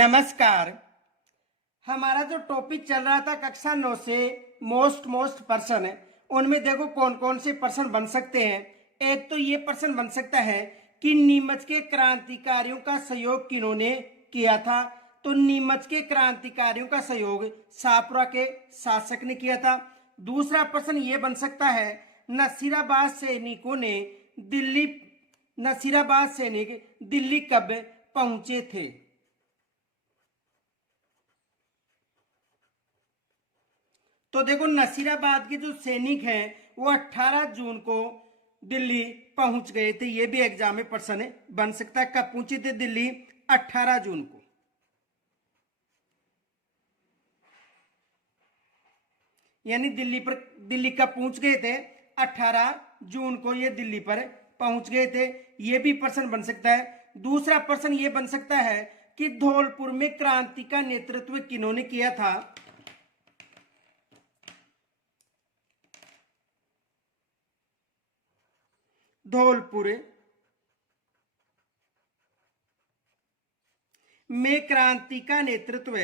नमस्कार। हमारा जो टॉपिक चल रहा था कक्षा 9 से मोस्ट पर्सन है, उनमें देखो कौन कौन से पर्सन बन सकते हैं। एक तो ये पर्सन बन सकता है कि नीमच के क्रांतिकारियों का सहयोग किन्होंने किया था। तो नीमच के क्रांतिकारियों का सहयोग शाहपुरा के शासक ने किया था। दूसरा पर्सन ये बन सकता है नसीराबाद सैनिकों ने दिल्ली नसीराबाद सैनिक दिल्ली कब पहुंचे थे। तो देखो नसीराबाद के जो सैनिक हैं वो 18 जून को दिल्ली पहुंच गए थे। ये भी एग्जाम में प्रश्न बन सकता है। कब पहुंचे थे दिल्ली? 18 जून को। यानी दिल्ली कब पहुंच गए थे? 18 जून को ये दिल्ली पर पहुंच गए थे। ये भी प्रश्न बन सकता है। दूसरा प्रश्न ये बन सकता है कि धौलपुर में क्रांति का नेतृत्व किन्होंने किया था। धौलपुर में क्रांति का नेतृत्व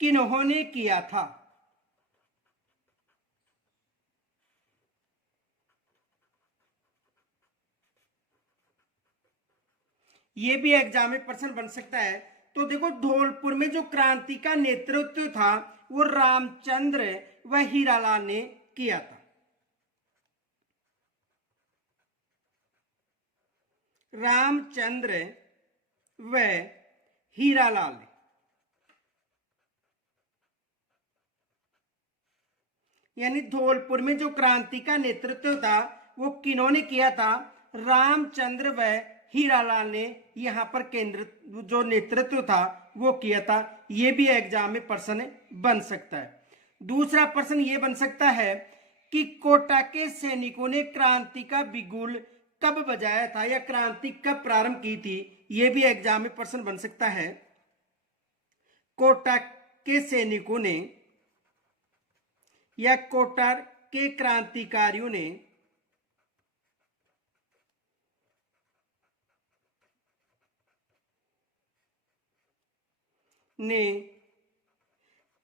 किन्होंने किया था। ये भी एग्जाम में प्रश्न बन सकता है। तो देखो धौलपुर में जो क्रांति का नेतृत्व था वो रामचंद्र व हीरालाल ने किया था। रामचंद्र व हीरालाल ने। यानी धौलपुर में जो क्रांति का नेतृत्व था वो किन्होंने किया था? रामचंद्र व हीरालाल ने यहाँ पर केंद्र जो नेतृत्व था वो किया था। ये भी एग्जाम में प्रश्न बन सकता है। दूसरा प्रश्न ये बन सकता है कि कोटा के सैनिकों ने क्रांति का बिगुल कब बजाया था या क्रांति कब प्रारंभ की थी। ये भी एग्जाम में प्रश्न बन सकता है। कोटा के सैनिकों ने या कोटा के क्रांतिकारियों ने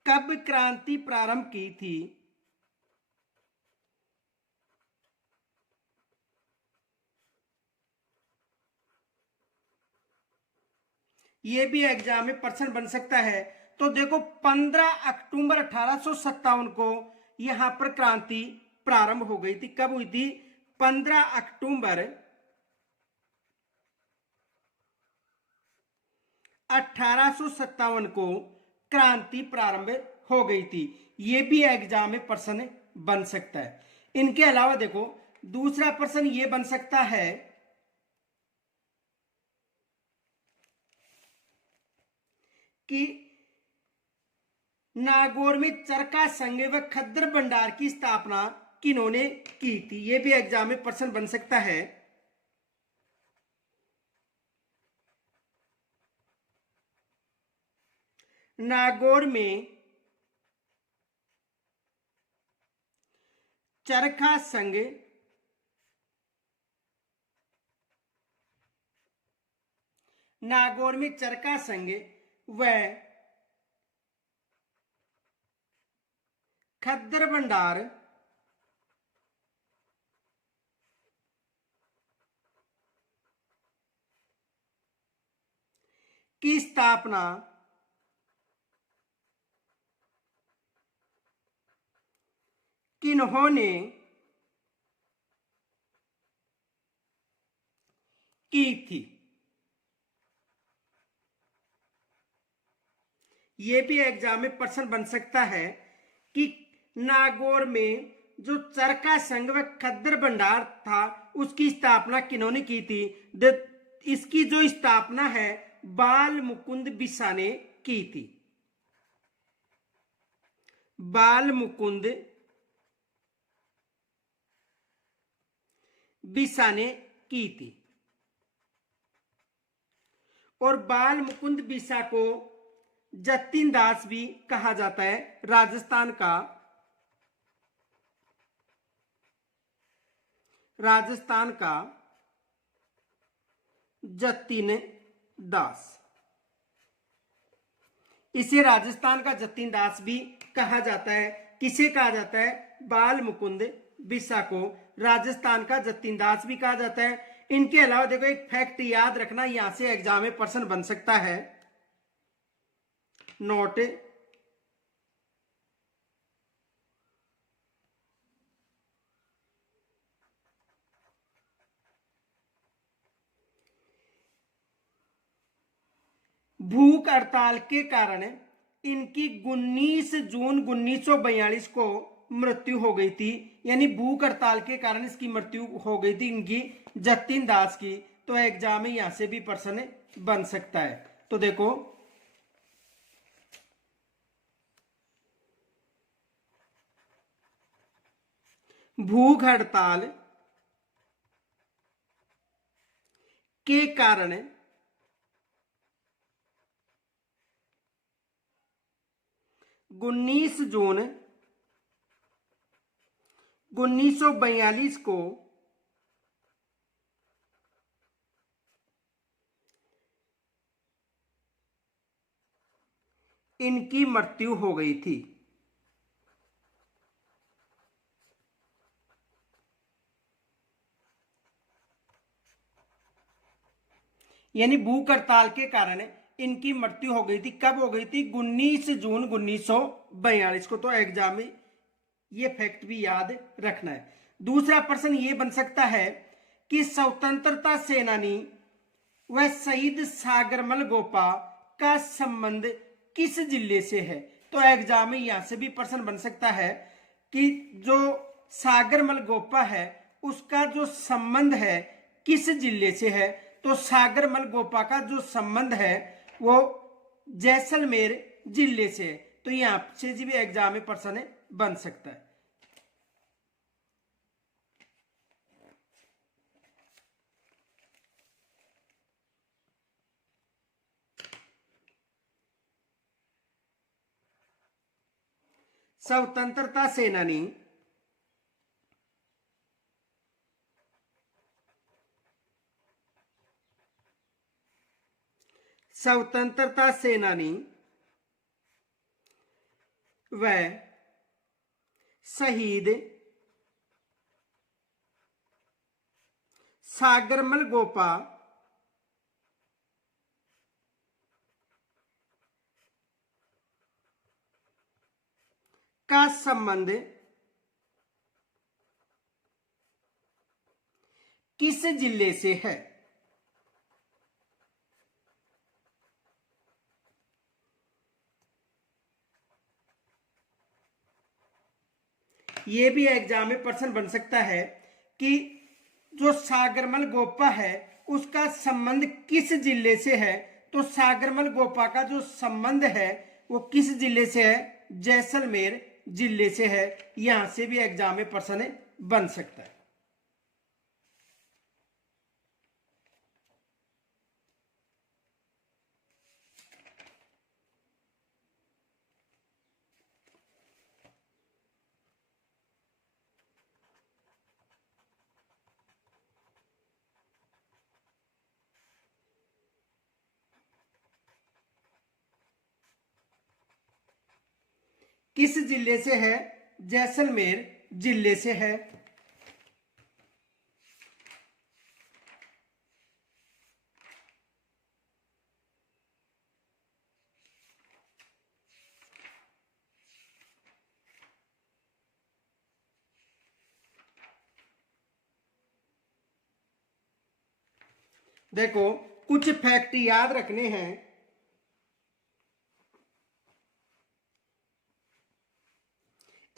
कब क्रांति प्रारंभ की थी। ये भी एग्जाम में प्रश्न बन सकता है। तो देखो 15 अक्टूबर 1857 को यहां पर क्रांति प्रारंभ हो गई थी। कब हुई थी? 15 अक्टूबर 1857 को क्रांति प्रारंभ हो गई थी। ये भी एग्जाम में प्रश्न बन सकता है। इनके अलावा देखो दूसरा प्रश्न ये बन सकता है कि नागौर में चरखा संघ व खद्दर भंडार की स्थापना किन्होंने की थी। यह भी एग्जाम में प्रश्न बन सकता है। नागौर में चरखा संघ व खद्दर भंडार की स्थापना किन्होंने की थी। यह भी एग्जाम में प्रश्न बन सकता है कि नागौर में जो चरखा संघ व खद्दर भंडार था उसकी स्थापना किन्होंने की थी। इसकी जो स्थापना है बाल मुकुंद बिसा ने की थी। बाल मुकुंद बिसा ने की थी। और बाल मुकुंद बिसा को जतिन दास भी कहा जाता है। राजस्थान का जतिन दास, इसे राजस्थान का जतिन दास भी कहा जाता है। किसे कहा जाता है? बाल मुकुंद बिरसा को राजस्थान का जतिन दास भी कहा जाता है। इनके अलावा देखो एक फैक्ट याद रखना, यहां से एग्जाम में प्रश्न बन सकता है। नोट, भूख हड़ताल के कारण इनकी 19 जून 1942 को मृत्यु हो गई थी। यानी भूख हड़ताल के कारण इसकी मृत्यु हो गई थी इनकी, जतिन दास की। तो एग्जाम में यहां से भी प्रश्न बन सकता है। तो देखो भूख हड़ताल के कारण 19 जून 1942 को इनकी मृत्यु हो गई थी। यानी भूख हड़ताल के कारण इनकी मृत्यु हो गई थी। कब हो गई थी? 19 जून 1942 को। तो एग्जाम में ये फैक्ट भी याद रखना है। दूसरा प्रश्न ये बन सकता है कि स्वतंत्रता सेनानी व शहीद सागरमल गोपा का संबंध किस जिले से है? तो एग्जाम में यहां से भी प्रश्न बन सकता है कि जो सागरमल गोपा है उसका जो संबंध है किस जिले से है? तो सागरमल गोपा का जो संबंध है वो जैसलमेर जिले से है। तो यहां से भी एग्जाम में प्रश्न बन सकता है। स्वतंत्रता सेनानी व शहीद सागरमल गोपा का संबंध किस जिले से है? यह भी एग्जाम में प्रश्न बन सकता है कि जो सागरमल गोपा है उसका संबंध किस जिले से है? तो सागरमल गोपा का जो संबंध है वो किस जिले से है? जैसलमेर जिले से है। यहां से भी एग्जाम में प्रश्न बन सकता है। किस जिले से है? जैसलमेर जिले से है। देखो कुछ फैक्ट याद रखने हैं।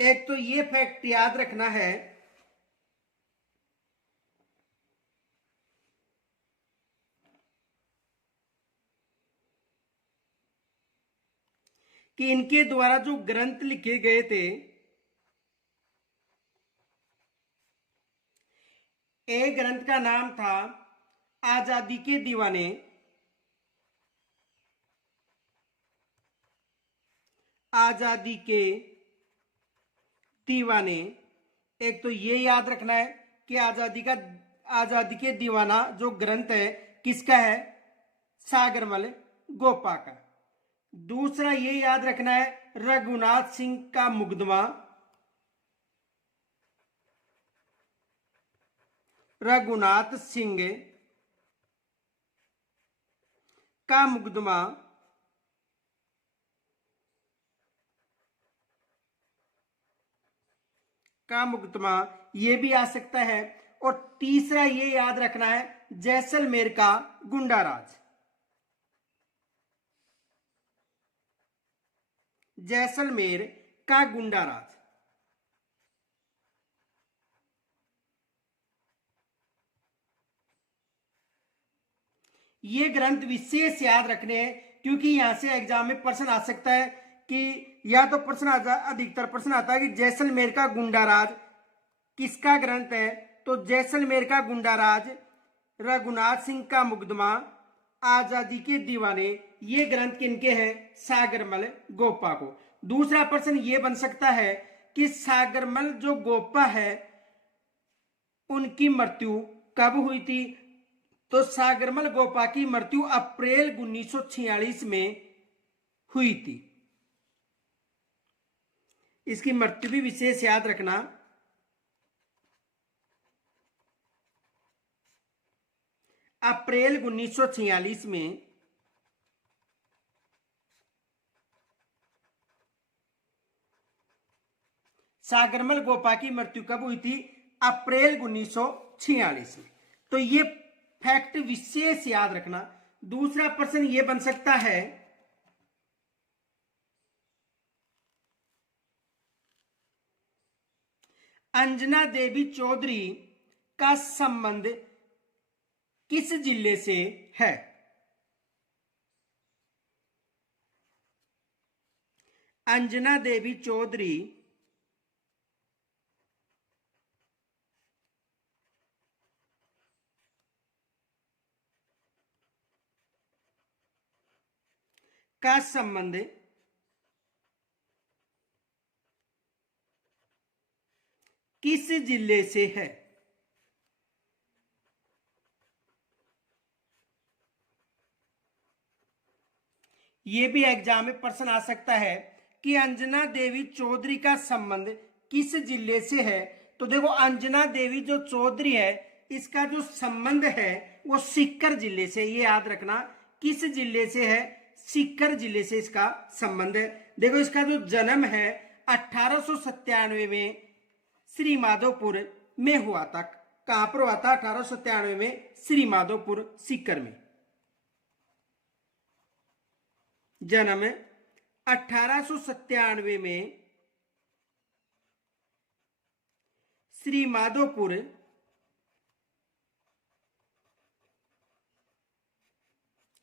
एक तो ये फैक्ट याद रखना है कि इनके द्वारा जो ग्रंथ लिखे गए थे, एक ग्रंथ का नाम था आजादी के दीवाने, आजादी के दीवाने। एक तो ये याद रखना है कि आजादी के दीवाना जो ग्रंथ है किसका है, सागरमल गोपा का। दूसरा ये याद रखना है रघुनाथ सिंह का मुकदमा, रघुनाथ सिंह का मुकदमा ये भी आ सकता है। और तीसरा ये याद रखना है जैसलमेर का गुंडा राज, जैसलमेर का गुंडा राज। ये ग्रंथ विशेष याद रखने हैं क्योंकि यहां से एग्जाम में प्रश्न आ सकता है कि या तो प्रश्न अधिकतर प्रश्न आता है कि जैसलमेर का गुंडा राज किसका ग्रंथ है, तो जैसलमेर का गुंडा राज, रघुनाथ सिंह का मुकदमा, आजादी के दीवाने, ये ग्रंथ किनके हैं, सागरमल गोपा को। दूसरा प्रश्न ये बन सकता है कि सागरमल जो गोपा है उनकी मृत्यु कब हुई थी, तो सागरमल गोपा की मृत्यु अप्रैल 1946 में हुई थी। इसकी मृत्यु भी विशेष याद रखना। अप्रैल 1946 में सागरमल गोपा की मृत्यु कब हुई थी, अप्रैल 1946 में। तो ये फैक्ट विशेष याद रखना। दूसरा प्रश्न ये बन सकता है अंजना देवी चौधरी का संबंध किस जिले से है, अंजना देवी चौधरी का संबंध किस जिले से है। यह भी एग्जाम में प्रश्न आ सकता है कि अंजना देवी चौधरी का संबंध किस जिले से है। तो देखो अंजना देवी जो चौधरी है इसका जो संबंध है वो सीकर जिले से, ये याद रखना किस जिले से है, सीकर जिले से इसका संबंध है। देखो इसका जो जन्म है 1897 में श्री माधोपुर में हुआ था। कहां पर हुआ था, 1897 में श्री माधोपुर सीकर में। जन्म 1897 में श्री माधोपुर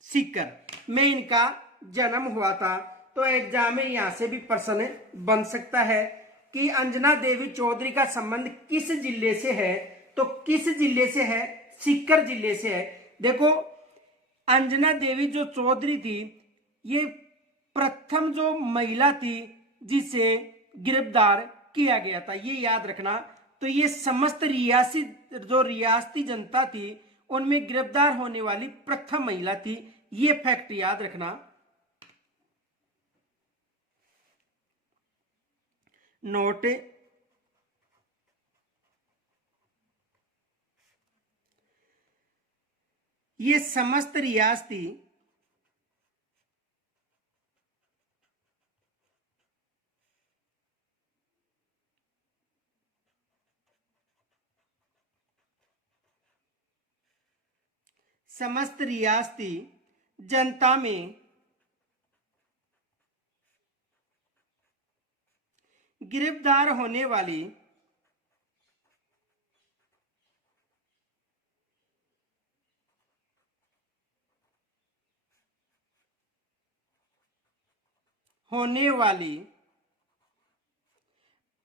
सीकर में इनका जन्म हुआ था। तो एग्जाम में यहां से भी प्रश्न बन सकता है कि अंजना देवी चौधरी का संबंध किस जिले से है, तो किस जिले से है, सीकर जिले से है। देखो अंजना देवी जो चौधरी थी ये प्रथम जो महिला थी जिसे गिरफ्तार किया गया था, ये याद रखना। तो ये समस्त रियासती जनता थी उनमें गिरफ्तार होने वाली प्रथम महिला थी, ये फैक्ट याद रखना। नोट ये समस्त रियासती जनता में गिरफ्तार होने वाली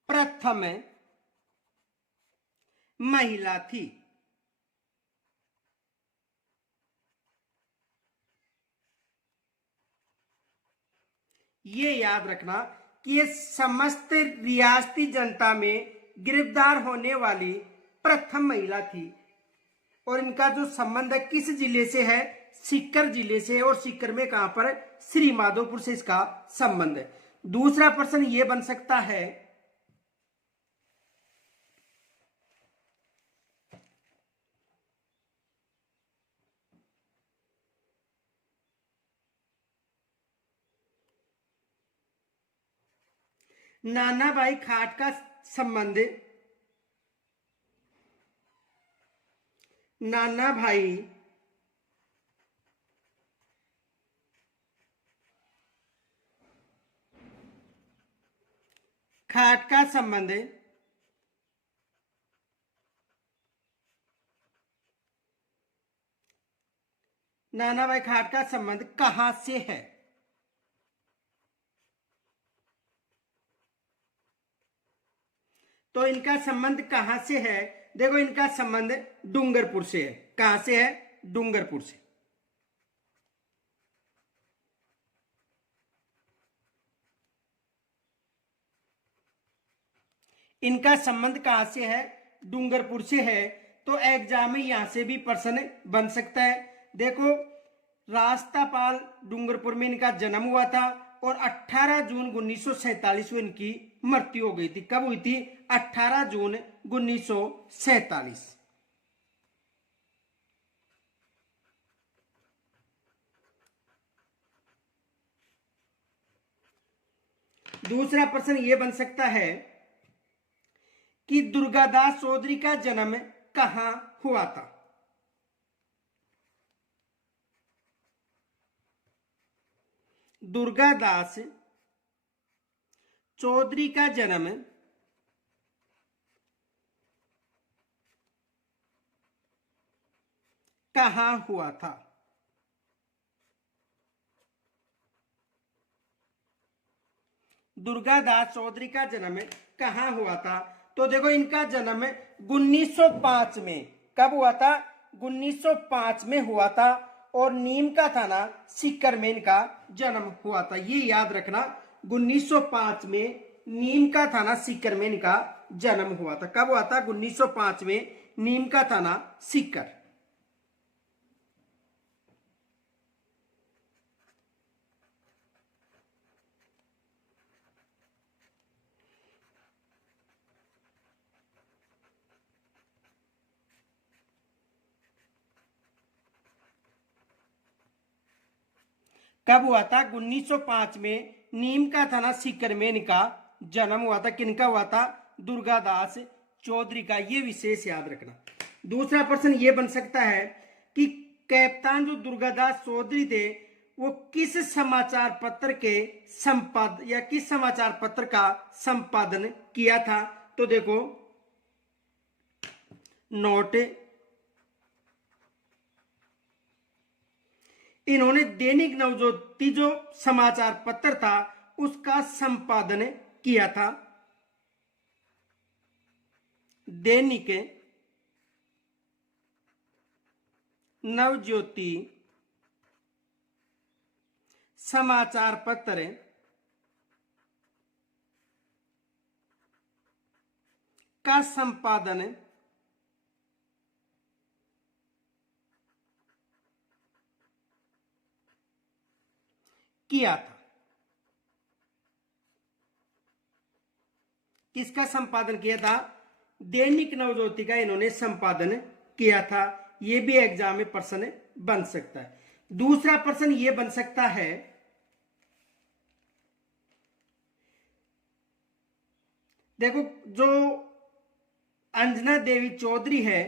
प्रथम महिला थी। ये याद रखना कि ये समस्त रियासती जनता में गिरफ्तार होने वाली प्रथम महिला थी। और इनका जो संबंध है किस जिले से है? सीकर जिले से। और सीकर में कहां पर? श्री माधोपुर से इसका संबंध है। दूसरा प्रश्न ये बन सकता है, नाना भाई खाट का संबंध नाना भाई खाट का संबंध नाना भाई खाट का संबंध कहां से है? तो इनका संबंध कहां से है? देखो इनका संबंध डूंगरपुर से है। कहां से है? डूंगरपुर से। इनका संबंध कहां से है? डूंगरपुर से है। तो एग्जाम में यहां से भी प्रश्न बन सकता है। देखो रास्तापाल डूंगरपुर में इनका जन्म हुआ था और 18 जून 1947 में इनकी मृत्यु हो गई थी। कब हुई थी? 18 जून 1947। दूसरा प्रश्न यह बन सकता है कि दुर्गादास चौधरी का जन्म कहां हुआ था? दुर्गादास चौधरी का जन्म कहां हुआ था? दुर्गादास चौधरी का जन्म कहां हुआ था? तो देखो इनका जन्म 1905 में। कब हुआ था? 1905 में हुआ था। और नीम का थाना सीकर में इनका जन्म हुआ था। ये याद रखना 1905 में नीम का थाना सीकर में इनका जन्म हुआ था। कब हुआ था? 1905 में नीम का थाना सीकर। कब हुआ था? 1905 में नीम का थाना सीकर में इनका जन्म हुआ था। किनका हुआ था? दुर्गादास चौधरी का। ये विशेष याद रखना। दूसरा प्रश्न ये बन सकता है कि कप्तान जो दुर्गादास चौधरी थे वो किस समाचार पत्र के या किस समाचार पत्र का संपादन किया था? तो देखो नोट, इन्होंने दैनिक नवज्योति जो समाचार पत्र था उसका संपादन किया था। दैनिक नवज्योति समाचार पत्र का संपादन किया था। किसका संपादन किया था? दैनिक नवज्योति का इन्होंने संपादन किया था। यह भी एग्जाम में प्रश्न बन सकता है। दूसरा प्रश्न यह बन सकता है, देखो जो अंजना देवी चौधरी है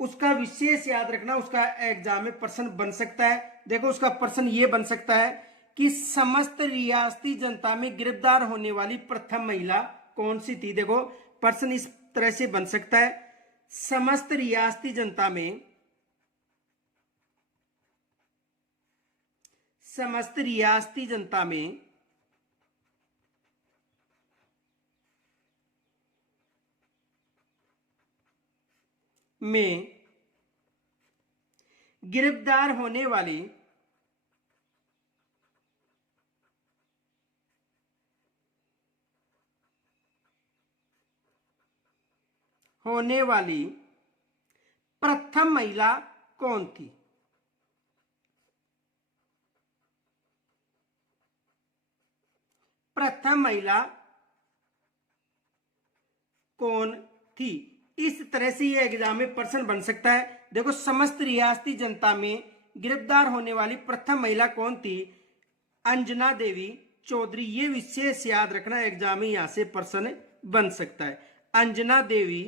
उसका विशेष याद रखना, उसका एग्जाम में प्रश्न बन सकता है। देखो उसका प्रश्न यह बन सकता है कि समस्त रियासती जनता में गिरफ्तार होने वाली प्रथम महिला कौन सी थी? देखो प्रश्न इस तरह से बन सकता है, समस्त रियासती जनता में गिरफ्तार होने वाली होने वाली प्रथम महिला कौन थी? प्रथम महिला कौन थी? इस तरह से ये एग्जाम में प्रश्न बन सकता है। देखो, समस्त रियासती जनता में गिरफ्तार होने वाली प्रथम महिला कौन थी? अंजना देवी चौधरी। ये विशेष याद रखना, एग्जाम में यहां से प्रश्न बन सकता है। अंजना देवी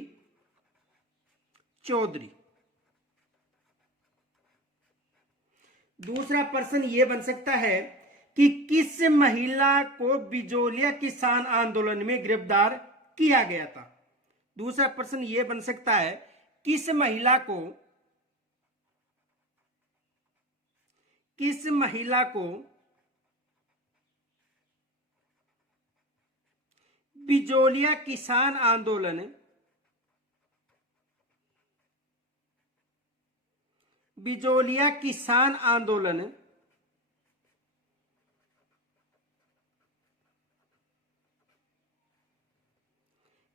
चौधरी। दूसरा प्रश्न ये बन सकता है कि किस महिला को बिजोलिया किसान आंदोलन में गिरफ्तार किया गया था? दूसरा प्रश्न ये बन सकता है, किस महिला को बिजोलिया किसान आंदोलन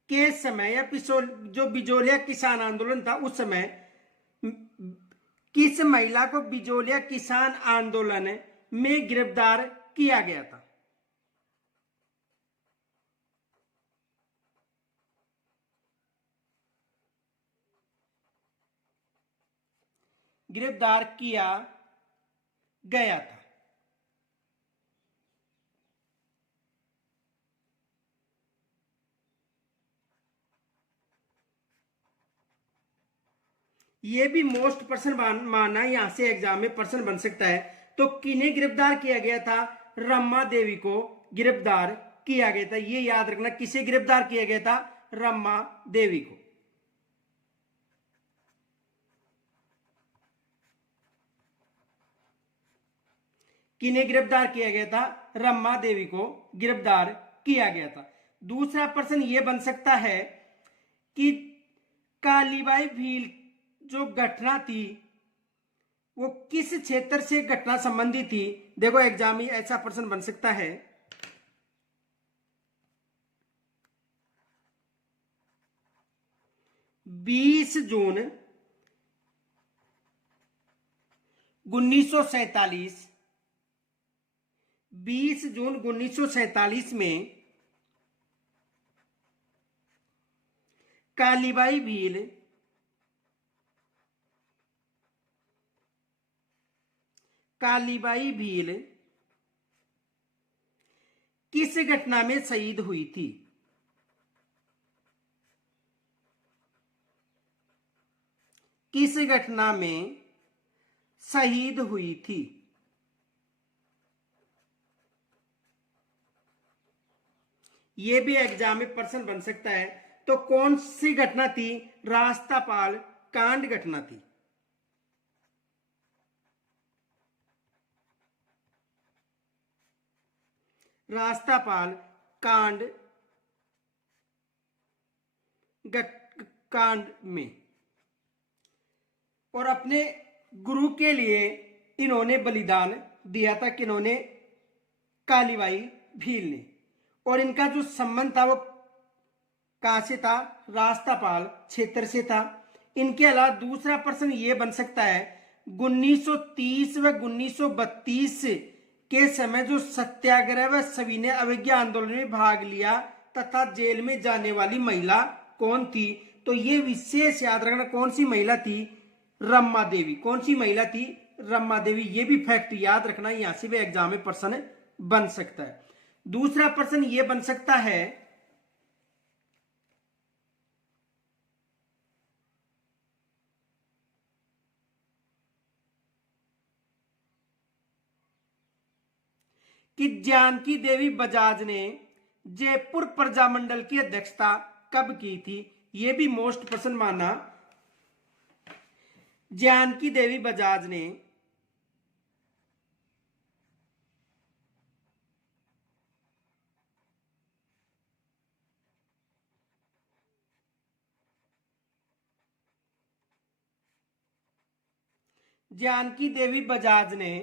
के समय, या जो बिजोलिया किसान आंदोलन था उस समय किस महिला को बिजोलिया किसान आंदोलन में गिरफ्तार किया गया था? गिरफ्तार किया गया था। ये भी मोस्ट पर्सन माना, यहां से एग्जाम में पर्सन बन सकता है। तो किन्हें गिरफ्तार किया गया था? रमा देवी को गिरफ्तार किया गया था। ये याद रखना, किसे गिरफ्तार किया गया था? रमा देवी को। किन्हें गिरफ्तार किया गया था? रमा देवी को गिरफ्तार किया गया था। दूसरा प्रश्न यह बन सकता है कि कालीबाई भील जो घटना थी वो किस क्षेत्र से घटना संबंधी थी? देखो, एग्जाम में ऐसा प्रश्न बन सकता है। बीस जून 1947 20 जून 1947 में कालीबाई भील किस घटना में शहीद हुई थी? किस घटना में शहीद हुई थी? यह भी एग्जाम में प्रश्न बन सकता है। तो कौन सी घटना थी? रास्तापाल कांड घटना थी। रास्तापाल कांड में। और अपने गुरु के लिए इन्होंने बलिदान दिया था। किन्होंने? कालीबाई भील ने। और इनका जो संबंध था वो कहां से था? रास्तापाल क्षेत्र से था। इनके अलावा दूसरा प्रश्न ये बन सकता है, 1930 व 1932 के समय जो सत्याग्रह व सविनय अवज्ञा आंदोलन में भाग लिया तथा जेल में जाने वाली महिला कौन थी? तो ये विशेष याद रखना, कौन सी महिला थी? रमा देवी। कौन सी महिला थी? रमा देवी। ये भी फैक्ट याद रखना, यहां से भी एग्जाम में प्रश्न बन सकता है। दूसरा प्रश्न यह बन सकता है कि जानकी देवी बजाज ने जयपुर प्रजामंडल की अध्यक्षता कब की थी? यह भी मोस्ट प्रश्न माना। जानकी देवी बजाज ने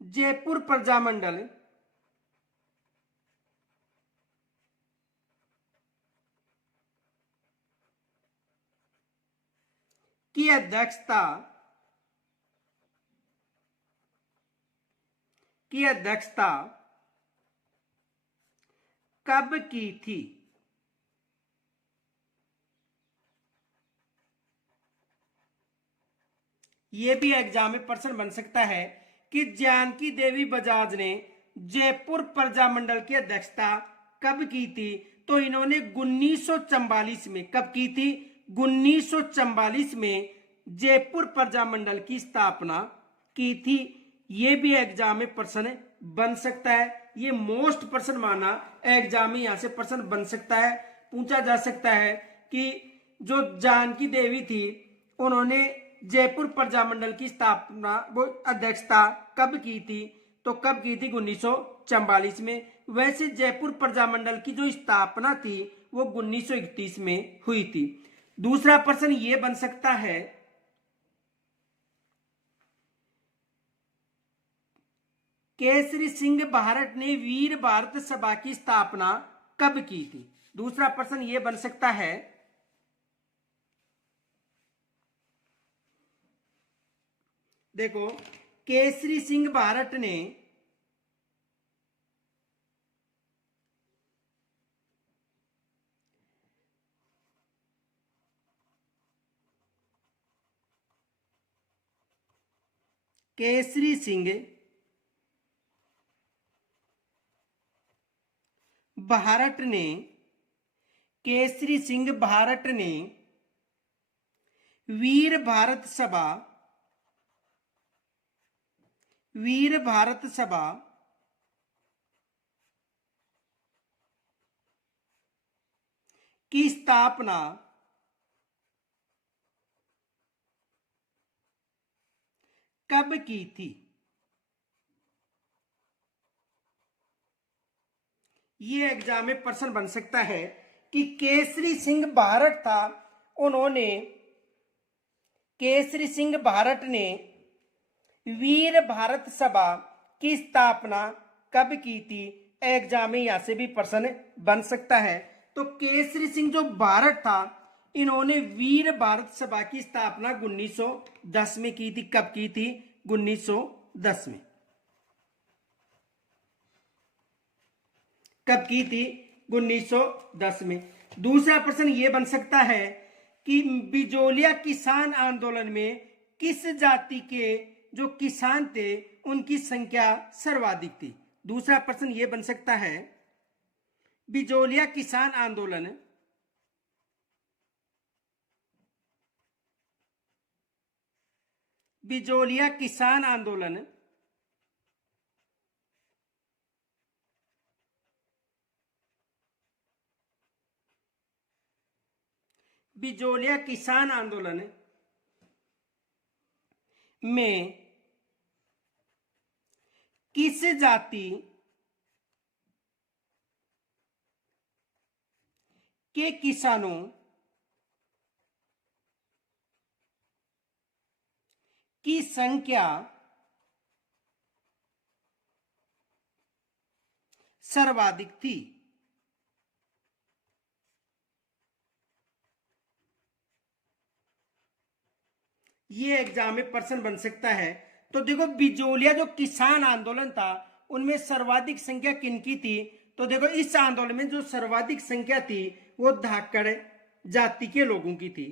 जयपुर प्रजामंडल की अध्यक्षता कब की थी? ये भी एग्जाम में प्रश्न बन सकता है कि जानकी देवी बजाज ने जयपुर प्रजामंडल की अध्यक्षता कब की थी? तो इन्होंने 1944 में, कब की थी? 1944 में जयपुर प्रजामंडल की स्थापना की थी। ये भी एग्जाम में प्रश्न बन सकता है। ये मोस्ट प्रश्न माना एग्जाम में, यहां से प्रश्न बन सकता है, पूछा जा सकता है कि जो जानकी देवी थी उन्होंने जयपुर प्रजामंडल की स्थापना, वो अध्यक्षता कब की थी? तो कब की थी? 1944 में। वैसे जयपुर प्रजामंडल की जो स्थापना थी वो 1931 में हुई थी। दूसरा प्रश्न ये बन सकता है, केसरी सिंह भारत ने वीर भारत सभा की स्थापना कब की थी? दूसरा प्रश्न ये बन सकता है, देखो केसरी सिंह भारत ने केसरी सिंह भारत ने केसरी सिंह भारत ने वीर भारत सभा की स्थापना कब की थी? ये एग्जाम में प्रश्न बन सकता है कि केसरी सिंह भारत था, उन्होंने, केसरी सिंह भारत ने वीर भारत सभा की स्थापना कब की थी? एग्जाम में यहां से भी प्रश्न बन सकता है। तो केसरी सिंह जो भारत था, इन्होंने वीर भारत सभा की स्थापना 1910 में की थी। कब की थी? 1910 में। कब की थी? 1910 में। दूसरा प्रश्न यह बन सकता है कि बिजोलिया किसान आंदोलन में किस जाति के जो किसान थे उनकी संख्या सर्वाधिक थी? दूसरा प्रश्न यह बन सकता है, बिजोलिया किसान आंदोलन बिजोलिया किसान आंदोलन बिजोलिया किसान आंदोलन में किस जाति के किसानों की संख्या सर्वाधिक थी? ये एग्जाम में प्रश्न बन सकता है। तो देखो बिजोलिया जो किसान आंदोलन था उनमें सर्वाधिक संख्या किनकी थी? तो देखो इस आंदोलन में जो सर्वाधिक संख्या थी वो धाकड़ जाति के लोगों की थी।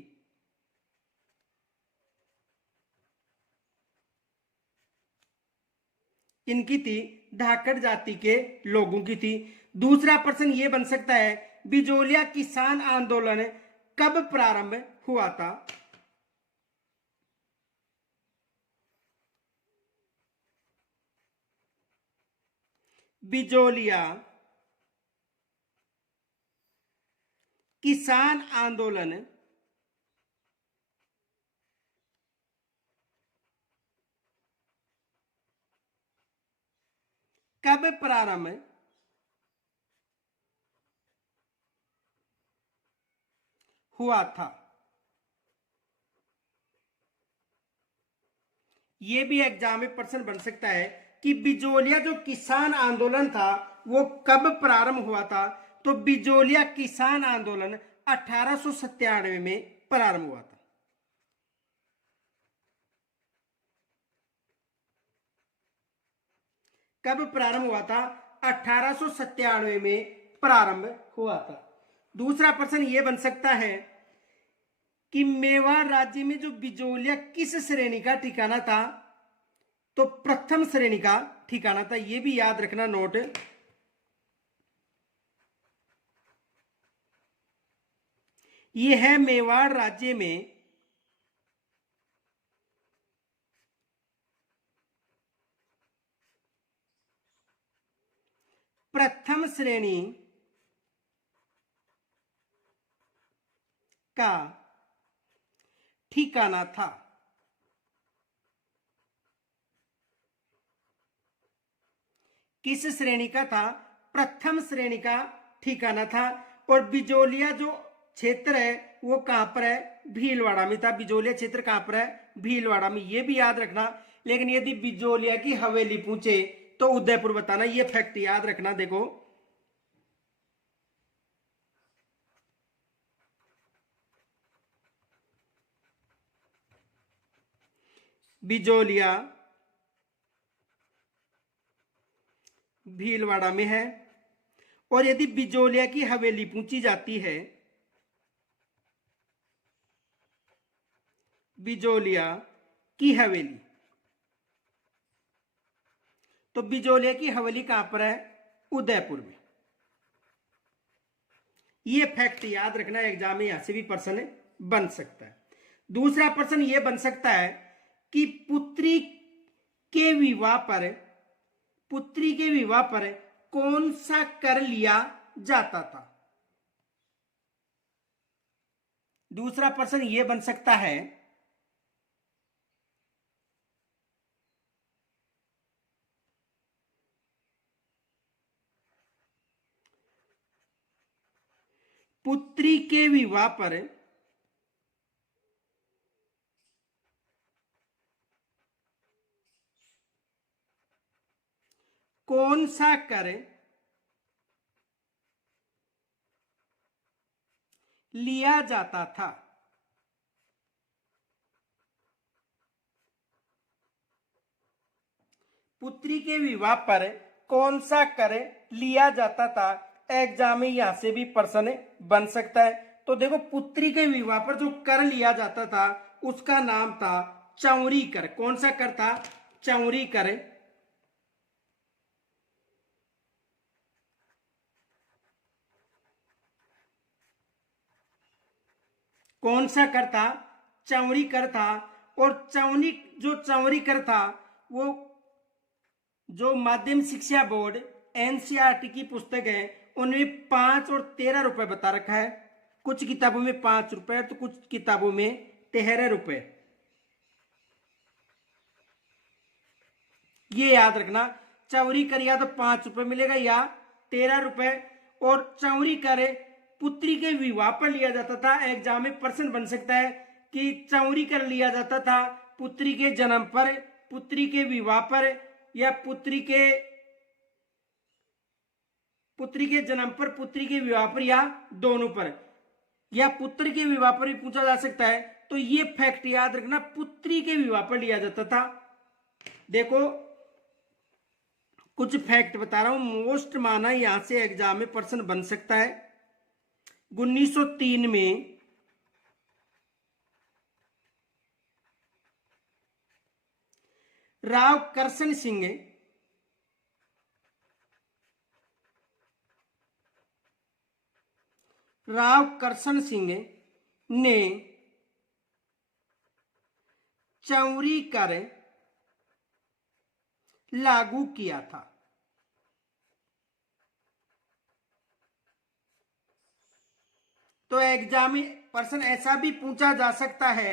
इनकी थी, धाकड़ जाति के लोगों की थी। दूसरा प्रश्न यह बन सकता है, बिजोलिया किसान आंदोलन कब प्रारंभ हुआ था? बिजोलिया किसान आंदोलन कब प्रारंभ हुआ था? यह भी एग्जाम में प्रश्न बन सकता है कि बिजोलिया जो किसान आंदोलन था वो कब प्रारंभ हुआ था? तो बिजोलिया किसान आंदोलन 1897 में प्रारंभ हुआ था। कब प्रारंभ हुआ था? 1897 में प्रारंभ हुआ था। दूसरा प्रश्न यह बन सकता है कि मेवाड़ राज्य में जो बिजोलिया किस श्रेणी का ठिकाना था? तो प्रथम श्रेणी का ठिकाना था। यह भी याद रखना नोट। यह है मेवाड़ राज्य में प्रथम श्रेणी का ठिकाना था। किस श्रेणी का था? प्रथम श्रेणी का ठिकाना था। और बिजोलिया जो क्षेत्र है वो कहां पर है? भीलवाड़ा में था। बिजोलिया क्षेत्र कहां पर है? भीलवाड़ा में। ये भी याद रखना। लेकिन यदि बिजोलिया की हवेली पूछे तो उदयपुर बताना। ये फैक्ट याद रखना। देखो, बिजोलिया भीलवाड़ा में है। और यदि बिजोलिया की हवेली पूछी जाती है, बिजोलिया की हवेली, तो बिजोलिया की हवेली कहां पर है? उदयपुर में। यह फैक्ट याद रखना। एग्जाम में यहां से भी प्रश्न बन सकता है। दूसरा प्रश्न यह बन सकता है कि पुत्री के विवाह पर कौन सा कर लिया जाता था? दूसरा प्रश्न यह बन सकता है पुत्री के विवाह पर कौन सा कर लिया जाता था? पुत्री के विवाह पर कौन सा कर लिया जाता था? एग्जाम में यहां से भी प्रश्न बन सकता है। तो देखो, पुत्री के विवाह पर जो कर लिया जाता था उसका नाम था चौरी कर। कौन सा कर था? चौरी कर। कौन सा कर था? चौरी कर था। और चौरी कर था वो जो माध्यमिक शिक्षा बोर्ड एनसीईआरटी की पुस्तक है उनमें 5 और 13 रुपए बता रखा है। कुछ किताबों में 5 रुपए तो कुछ किताबों में 13 रुपए। ये याद रखना। चौरी कर या तो 5 रुपए मिलेगा या 13 रुपए। और चौरी कर पुत्री के विवाह पर लिया जाता था। एग्जाम में प्रश्न बन सकता है कि चौरी कर लिया जाता था पुत्री के जन्म पर, पुत्री के विवाह पर, या पुत्री के जन्म पर, पुत्री के विवाह पर, या दोनों पर, या पुत्र के विवाह पर भी पूछा जा सकता है। तो ये फैक्ट याद रखना, पुत्री के विवाह पर लिया जाता था। देखो, कुछ फैक्ट बता रहा हूं, मोस्ट माना यहां से एग्जाम में प्रश्न बन सकता है। 1903 में राव करशन सिंह ने चौरी कर लागू किया था। तो एग्जाम में प्रश्न ऐसा भी पूछा जा सकता है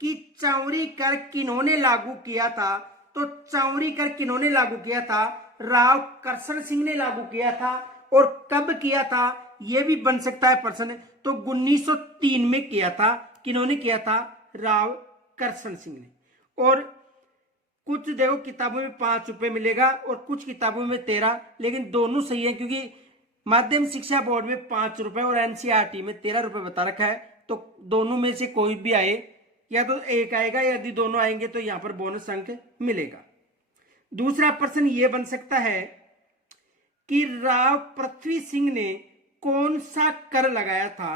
कि चौरी कर किन्होंने लागू किया था? तो चौरी कर किन्होंने लागू किया था? राव करशन सिंह ने लागू किया था। और कब किया था यह भी बन सकता है प्रश्न। तो 1903 में किया था। किन्होंने किया था? राव करशन सिंह ने। और कुछ देखो किताबों में 5 रुपए मिलेगा और कुछ किताबों में 13, लेकिन दोनों सही है क्योंकि माध्यमिक शिक्षा बोर्ड में 5 रुपए और एनसीईआरटी में 13 रुपए बता रखा है। तो दोनों में से कोई भी आए, या तो एक आएगा, यदि दोनों आएंगे तो यहां पर बोनस अंक मिलेगा। दूसरा प्रश्न ये बन सकता है कि राव पृथ्वी सिंह ने कौन सा कर लगाया था।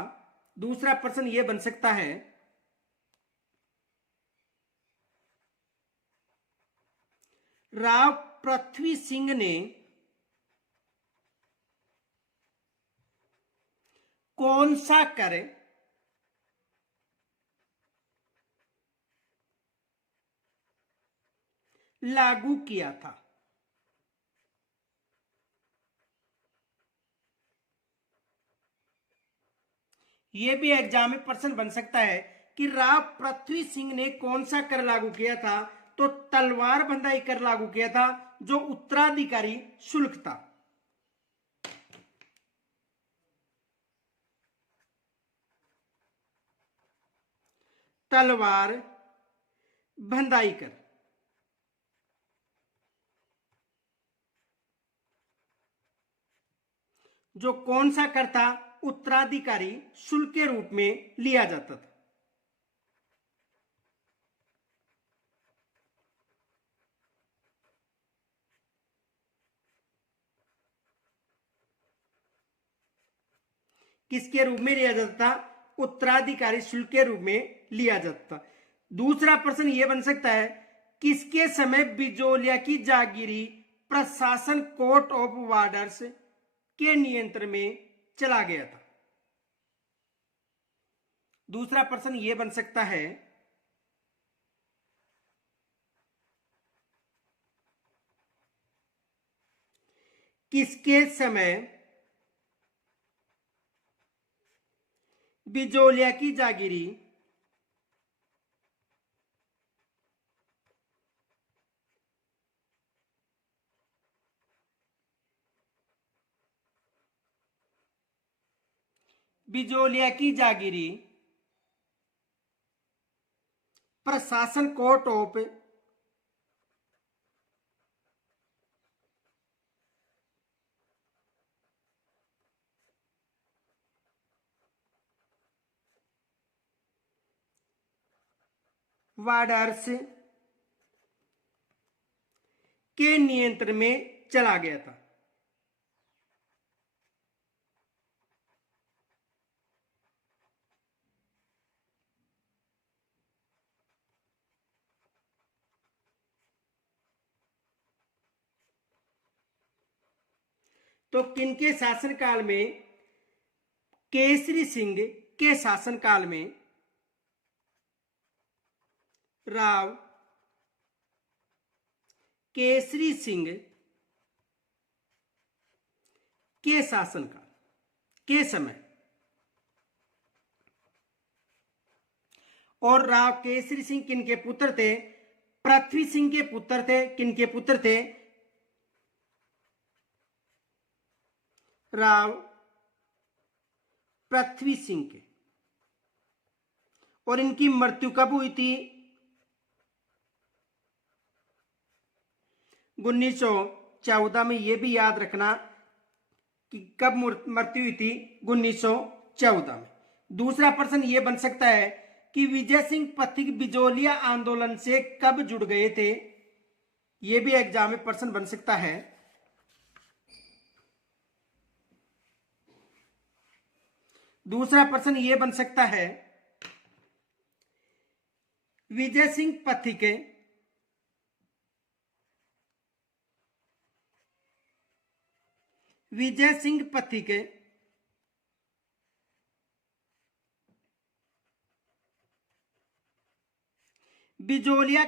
दूसरा प्रश्न ये बन सकता है राव पृथ्वी सिंह ने कौन सा कर लागू किया था। यह भी एग्जाम में प्रश्न बन सकता है कि राव पृथ्वी सिंह ने कौन सा कर लागू किया था। तो तलवार बंधाई कर लागू किया था, जो उत्तराधिकारी शुल्क था। तलवार बंधाई कर, जो कौन सा कर था, उत्तराधिकारी शुल्क के रूप में लिया जाता था। किसके रूप में लिया जाता था? उत्तराधिकारी शुल्क के रूप में लिया जाता था। दूसरा प्रश्न यह बन सकता है, किसके समय बिजोलिया की जागीरी प्रशासन कोर्ट ऑफ वार्डर्स के नियंत्रण में चला गया था। दूसरा प्रश्न यह बन सकता है, किसके समय बिजोलिया की जागीरी बिजोलिया की जागीरी प्रशासन कोर्ट ऑफ वार्डर्स के नियंत्रण में चला गया था। तो किनके शासनकाल में? केसरी सिंह के शासनकाल में राव केसरी सिंह के शासनकाल के समय, और राव केसरी सिंह किनके पुत्र थे? पृथ्वी सिंह के पुत्र थे। किनके पुत्र थे? राव पृथ्वी सिंह के। और इनकी मृत्यु कब हुई थी? 1914 में। यह भी याद रखना कि कब मृत्यु हुई थी, 1914 में। दूसरा प्रश्न यह बन सकता है कि विजय सिंह पथिक बिजोलिया आंदोलन से कब जुड़ गए थे। यह भी एग्जाम में प्रश्न बन सकता है। दूसरा प्रश्न यह बन सकता है, विजय सिंह पथिक बिजोलिया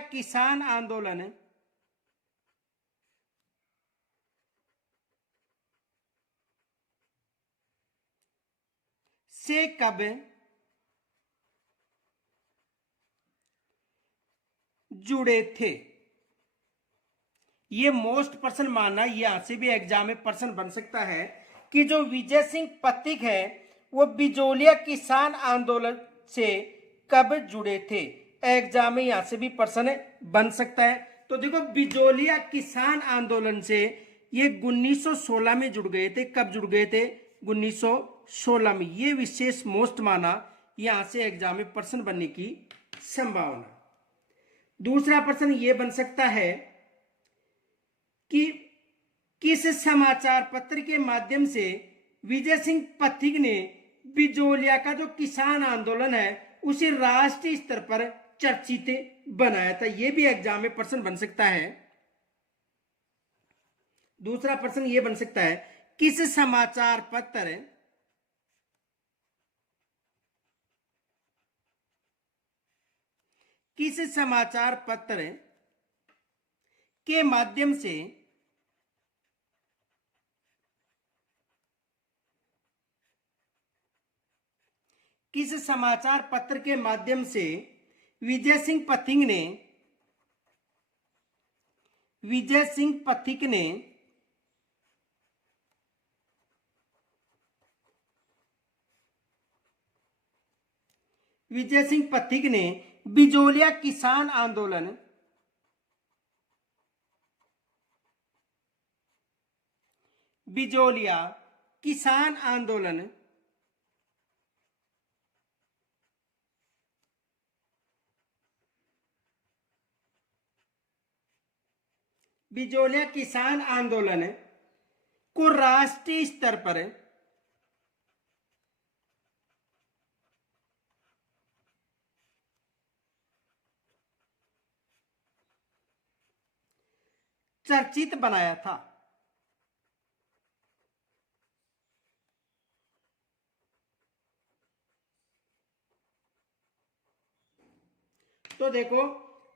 किसान आंदोलन से कब जुड़े थे। ये मोस्ट पर्सन मानना, यहां से भी एग्जाम में पर्सन बन सकता है कि जो विजय सिंह पथिक है वो बिजोलिया किसान आंदोलन से कब जुड़े थे। एग्जाम में यहां से भी पर्सन बन सकता है। तो देखो, बिजोलिया किसान आंदोलन से ये 1916 में जुड़ गए थे। कब जुड़ गए थे? 1916 में। ये विशेष मोस्ट माना, यहां से एग्जाम में प्रश्न बनने की संभावना। दूसरा प्रश्न ये बन सकता है कि किस समाचार पत्र के माध्यम से विजय सिंह पथिक ने बिजोलिया का जो किसान आंदोलन है उसे राष्ट्रीय स्तर पर चर्चित बनाया था। यह भी एग्जाम में प्रश्न बन सकता है। दूसरा प्रश्न यह बन सकता है किस समाचार पत्र के माध्यम से विजय सिंह पथिक ने बिजोलिया किसान आंदोलन को राष्ट्रीय स्तर पर चर्चित बनाया था। तो देखो,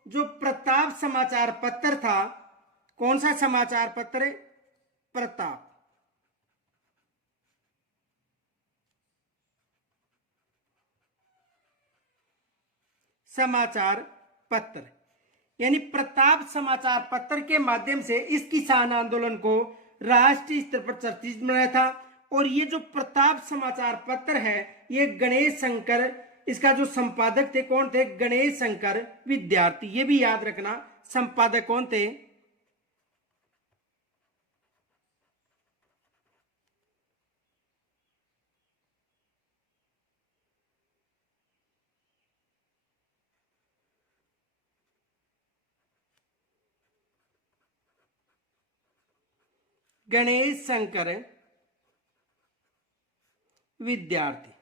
जो प्रताप समाचार पत्र था, कौन सा समाचार पत्र? प्रताप समाचार पत्र, यानी प्रताप समाचार पत्र के माध्यम से इस किसान आंदोलन को राष्ट्रीय स्तर पर चर्चित बनाया था। और ये जो प्रताप समाचार पत्र है, ये गणेश शंकर, इसका जो संपादक थे कौन थे? गणेश शंकर विद्यार्थी। ये भी याद रखना, संपादक कौन थे? गणेश शंकर विद्यार्थी।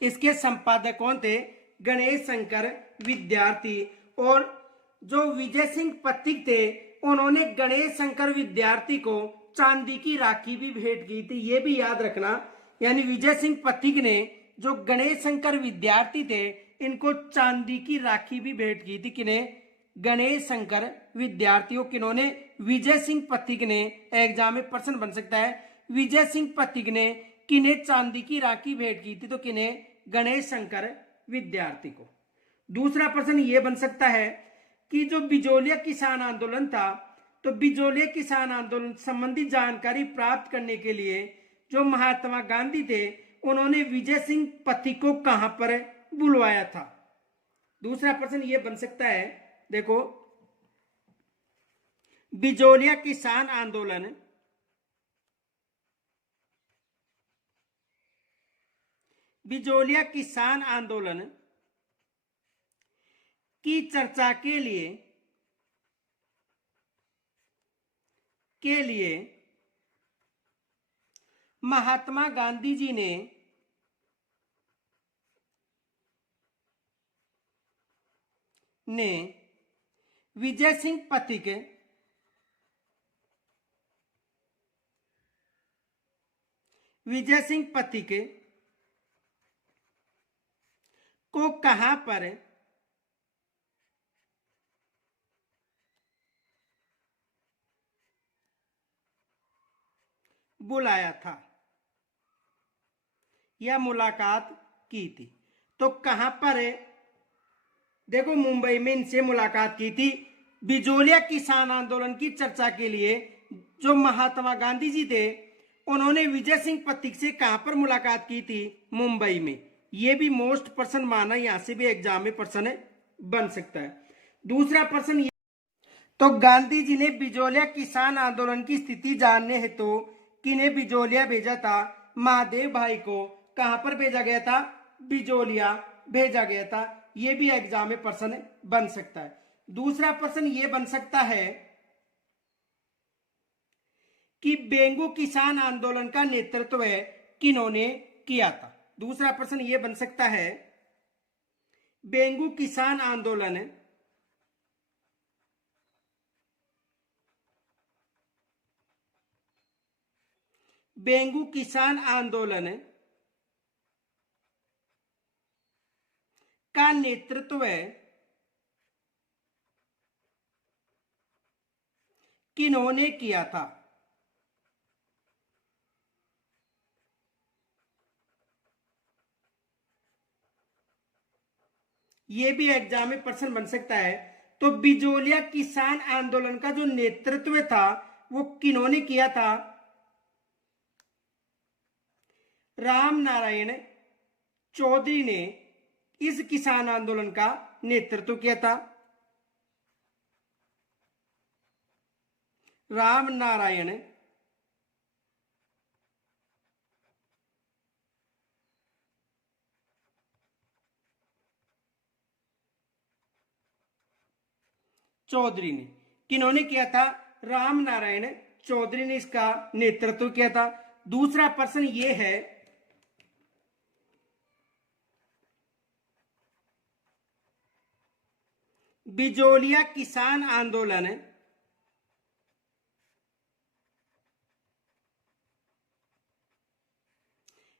इसके संपादक कौन थे? गणेश शंकर विद्यार्थी। और जो विजय सिंह पथिक थे, उन्होंने गणेश शंकर विद्यार्थी को चांदी की राखी भी भेंट की थी। ये भी याद रखना, यानी विजय सिंह पथिक ने जो गणेश शंकर विद्यार्थी थे, इनको चांदी की राखी भी भेंट की थी। किन्हें? गणेश शंकर विद्यार्थियों। किन्होंने? विजय सिंह पथिक ने। एग्जाम में प्रश्न बन सकता है, विजय सिंह पथिक ने किन्हें चांदी की राखी भेंट की थी? तो किन्हें? गणेश शंकर विद्यार्थी को। दूसरा प्रश्न यह बन सकता है कि जो बिजोलिया किसान आंदोलन था, तो बिजोलिया किसान आंदोलन संबंधी जानकारी प्राप्त करने के लिए जो महात्मा गांधी थे, उन्होंने विजय सिंह पथिक को कहां पर बुलवाया था? दूसरा प्रश्न यह बन सकता है, देखो, बिजोलिया किसान आंदोलन की चर्चा के लिए महात्मा गांधी जी ने विजय सिंह पथिक को कहां पर बुलाया था या मुलाकात की थी? तो कहां पर है? देखो, मुंबई में इनसे मुलाकात की थी। बिजोलिया किसान आंदोलन की चर्चा के लिए जो महात्मा गांधी जी थे, उन्होंने विजय सिंह पथिक से कहां पर मुलाकात की थी? मुंबई में। यह भी मोस्ट प्रश्न माना, यहां से भी एग्जाम में प्रश्न बन सकता है। दूसरा प्रश्न, तो गांधी जी ने बिजोलिया किसान आंदोलन की स्थिति जानने हेतु किन्हें बिजोलिया भेजा था? महादेव भाई को। कहां पर भेजा गया था? बिजोलिया भेजा गया था। यह भी एग्जाम में प्रश्न बन सकता है। दूसरा प्रश्न यह बन सकता है कि बेंगू किसान आंदोलन का नेतृत्व किन्होंने किया था? दूसरा प्रश्न यह बन सकता है, बेंगू किसान आंदोलन बेंगू किसान आंदोलन का नेतृत्व किन्होंने किया था? यह भी एग्जाम में प्रश्न बन सकता है। तो बिजोलिया किसान आंदोलन का जो नेतृत्व था वो किन्होंने किया था? राम नारायण चौधरी ने इस किसान आंदोलन का नेतृत्व किया था। राम नारायण चौधरी ने। किन्होंने किया था? राम नारायण चौधरी ने इसका नेतृत्व किया था। दूसरा प्रश्न यह है, बिजोलिया किसान आंदोलन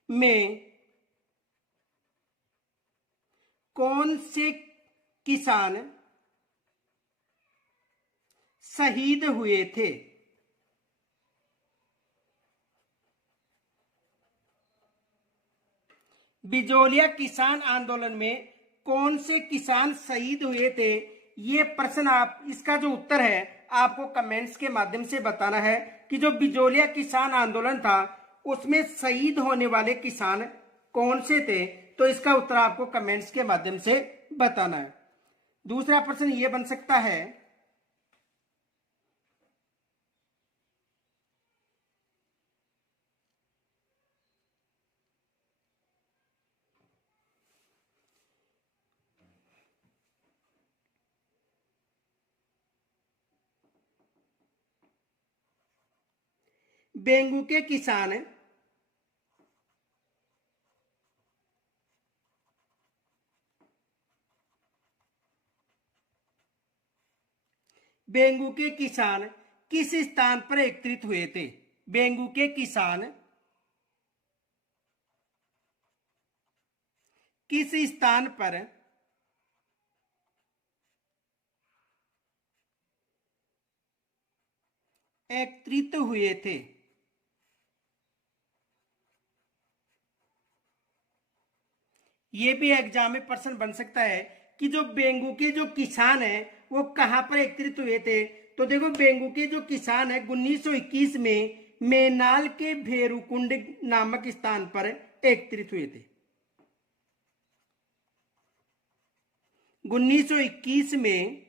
में कौन से किसान शहीद हुए थे? बिजोलिया किसान आंदोलन में कौन से किसान शहीद हुए थे? ये प्रश्न आप, इसका जो उत्तर है आपको कमेंट्स के माध्यम से बताना है कि जो बिजोलिया किसान आंदोलन था उसमें शहीद होने वाले किसान कौन से थे। तो इसका उत्तर आपको कमेंट्स के माध्यम से बताना है। दूसरा प्रश्न यह बन सकता है, बेंगू के किसान बेंगू के किसान किस स्थान पर एकत्रित हुए थे? बेंगू के किसान किस स्थान पर एकत्रित हुए थे? ये भी एग्जाम में प्रश्न बन सकता है कि जो बेंगू के जो किसान है वो कहां पर एकत्रित हुए थे। तो देखो, बेंगू के जो किसान है 1921 में मेनाल के भेरुकुंड नामक स्थान पर एकत्रित हुए थे। 1921 में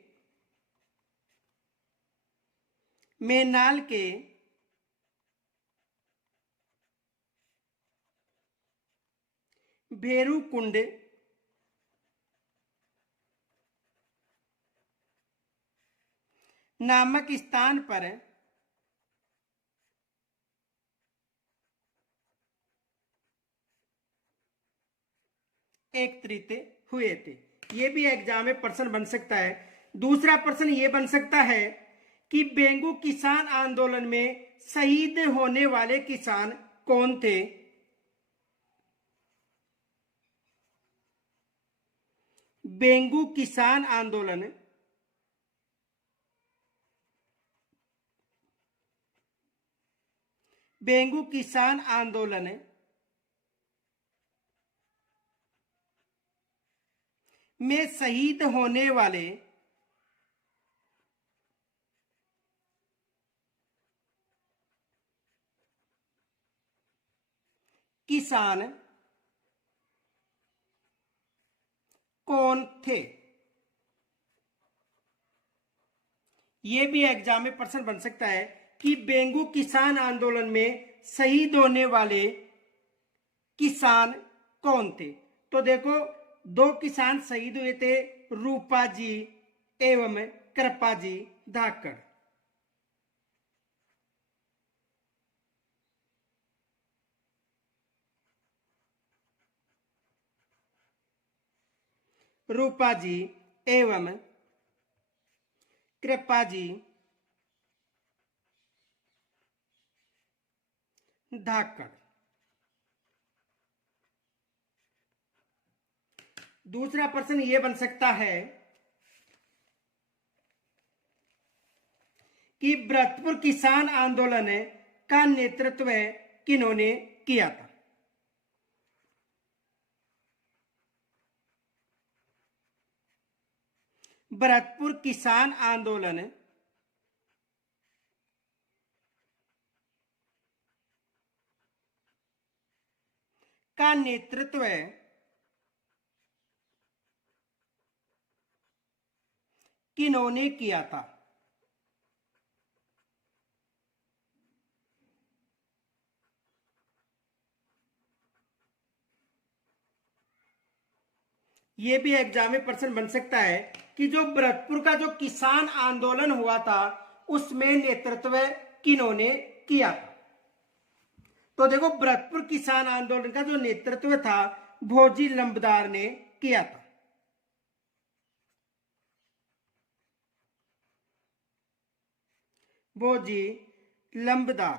मेनाल के भेरुकुंड नामक स्थान पर एकत्रित हुए थे। यह भी एग्जाम में प्रश्न बन सकता है। दूसरा प्रश्न यह बन सकता है कि बेंगू किसान आंदोलन में शहीद होने वाले किसान कौन थे? बेंगू किसान आंदोलन बेंगू किसान आंदोलन में शहीद होने वाले किसान कौन थे? ये भी एग्जाम में प्रश्न बन सकता है कि बेंगू किसान आंदोलन में शहीद होने वाले किसान कौन थे। तो देखो, दो किसान शहीद हुए थे, रूपा जी एवं कृपा जी धाकड़। रूपा जी एवं कृपा जी धाकड़। दूसरा प्रश्न यह बन सकता है कि भरतपुर किसान आंदोलन का नेतृत्व किन्होंने किया था। भरतपुर किसान आंदोलन का नेतृत्व किन्होंने किया था। यह भी एग्जाम में प्रश्न बन सकता है कि जो भरतपुर का जो किसान आंदोलन हुआ था उसमें नेतृत्व किन्होंने किया था। तो देखो, भरतपुर किसान आंदोलन का जो नेतृत्व था भोजी लंबदार ने किया था। भोजी लंबदार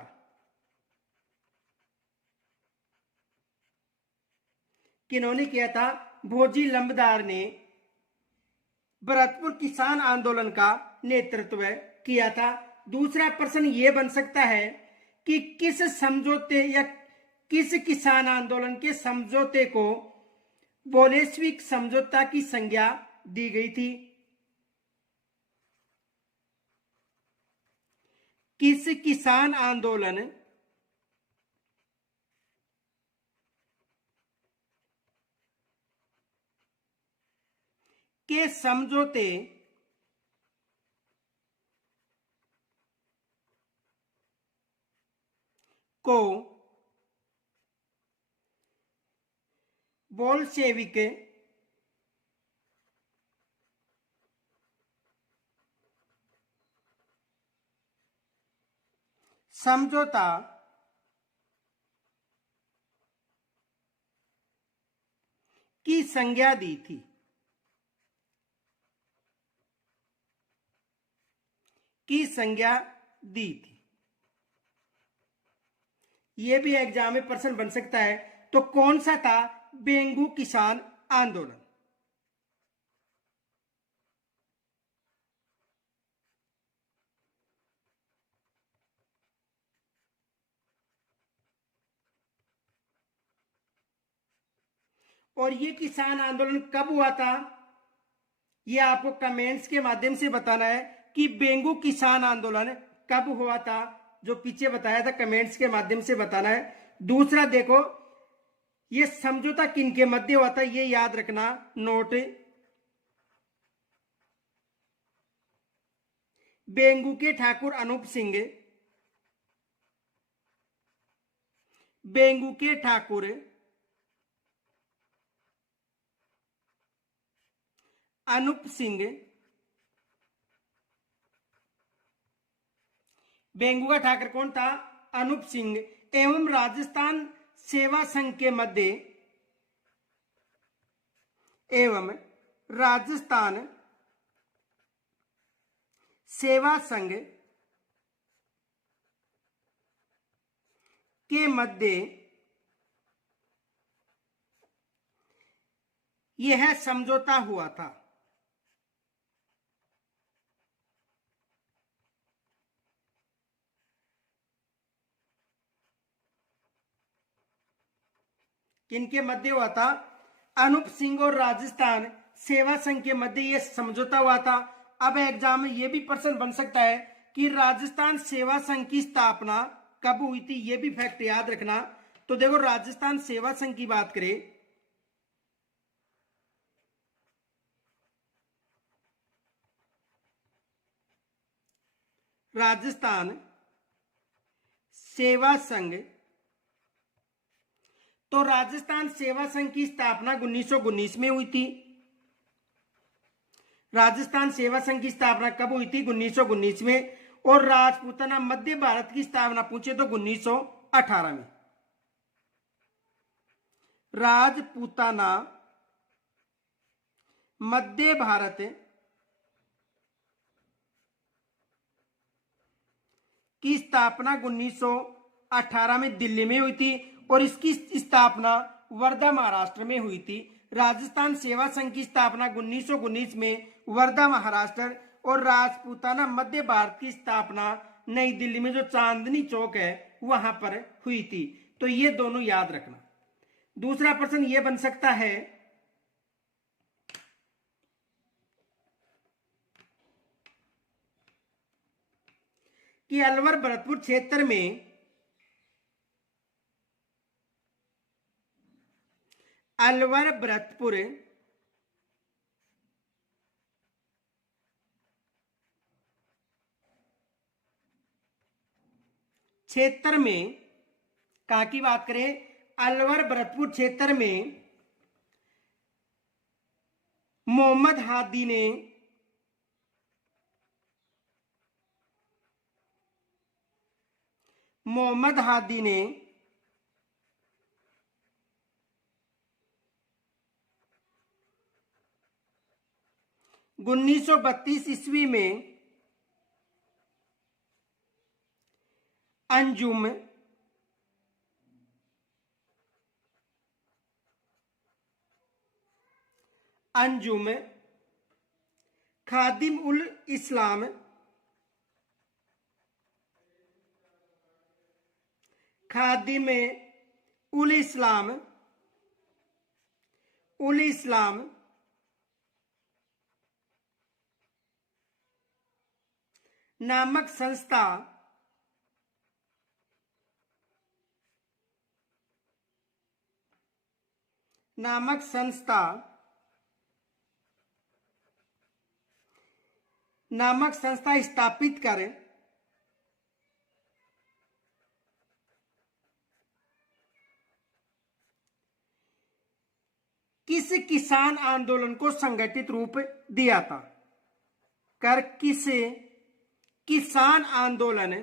किन्होंने किया था? भोजी लंबदार ने भरतपुर किसान आंदोलन का नेतृत्व किया था। दूसरा प्रश्न यह बन सकता है कि किस समझौते या किस किसान आंदोलन के समझौते को बोल्शेविक समझौता की संज्ञा दी गई थी। किस किसान आंदोलन के समझौते को बोल्शेविक समझौता की संज्ञा दी थी। की संज्ञा दी थी। यह भी एग्जाम में प्रश्न बन सकता है। तो कौन सा था बेंगू किसान आंदोलन? और ये किसान आंदोलन कब हुआ था? ये आपको कमेंट्स के माध्यम से बताना है कि बेंगू किसान आंदोलन कब हुआ था। जो पीछे बताया था कमेंट्स के माध्यम से बताना है। दूसरा देखो, ये समझौता किनके मध्य हुआ था, ये याद रखना नोट। बेंगू के ठाकुर अनूप सिंह, बेंगू के ठाकुर अनूप सिंह, बेंगू का ठाकुर कौन था? अनूप सिंह एवं राजस्थान सेवा संघ के मध्य एवं राजस्थान सेवा संघ के मध्य यह समझौता हुआ था। किनके मध्य हुआ था? अनूप सिंह और राजस्थान सेवा संघ के मध्य यह समझौता हुआ था। अब एग्जाम में यह भी प्रश्न बन सकता है कि राजस्थान सेवा संघ की स्थापना कब हुई थी, यह भी फैक्ट याद रखना। तो देखो, राजस्थान सेवा संघ की बात करें राजस्थान सेवा संघ। तो राजस्थान सेवा संघ की स्थापना 1919 में हुई थी। राजस्थान सेवा संघ की स्थापना कब हुई थी? 1919 में। और राजपूताना मध्य भारत की स्थापना पूछे तो 1918 में। राजपूताना मध्य भारत की स्थापना 1918 में दिल्ली में हुई थी और इसकी स्थापना वर्धा महाराष्ट्र में हुई थी। राजस्थान सेवा संघ की स्थापना 1919 में वर्धा महाराष्ट्र और राजपूताना मध्य भारत की स्थापना नई दिल्ली में जो चांदनी चौक है वहां पर हुई थी। तो ये दोनों याद रखना। दूसरा प्रश्न ये बन सकता है कि अलवर भरतपुर क्षेत्र में अलवर भरतपुर क्षेत्र में, कहां की बात करें? अलवर भरतपुर क्षेत्र में मोहम्मद हादी ने मोहम्मद हादी ने 1932 ईस्वी में अंजुम अंजुम खादिम उल इस्लाम खादिम उल इस्लाम नामक संस्था स्थापित कर किस किसान आंदोलन को संगठित रूप दिया था? किस किसान आंदोलन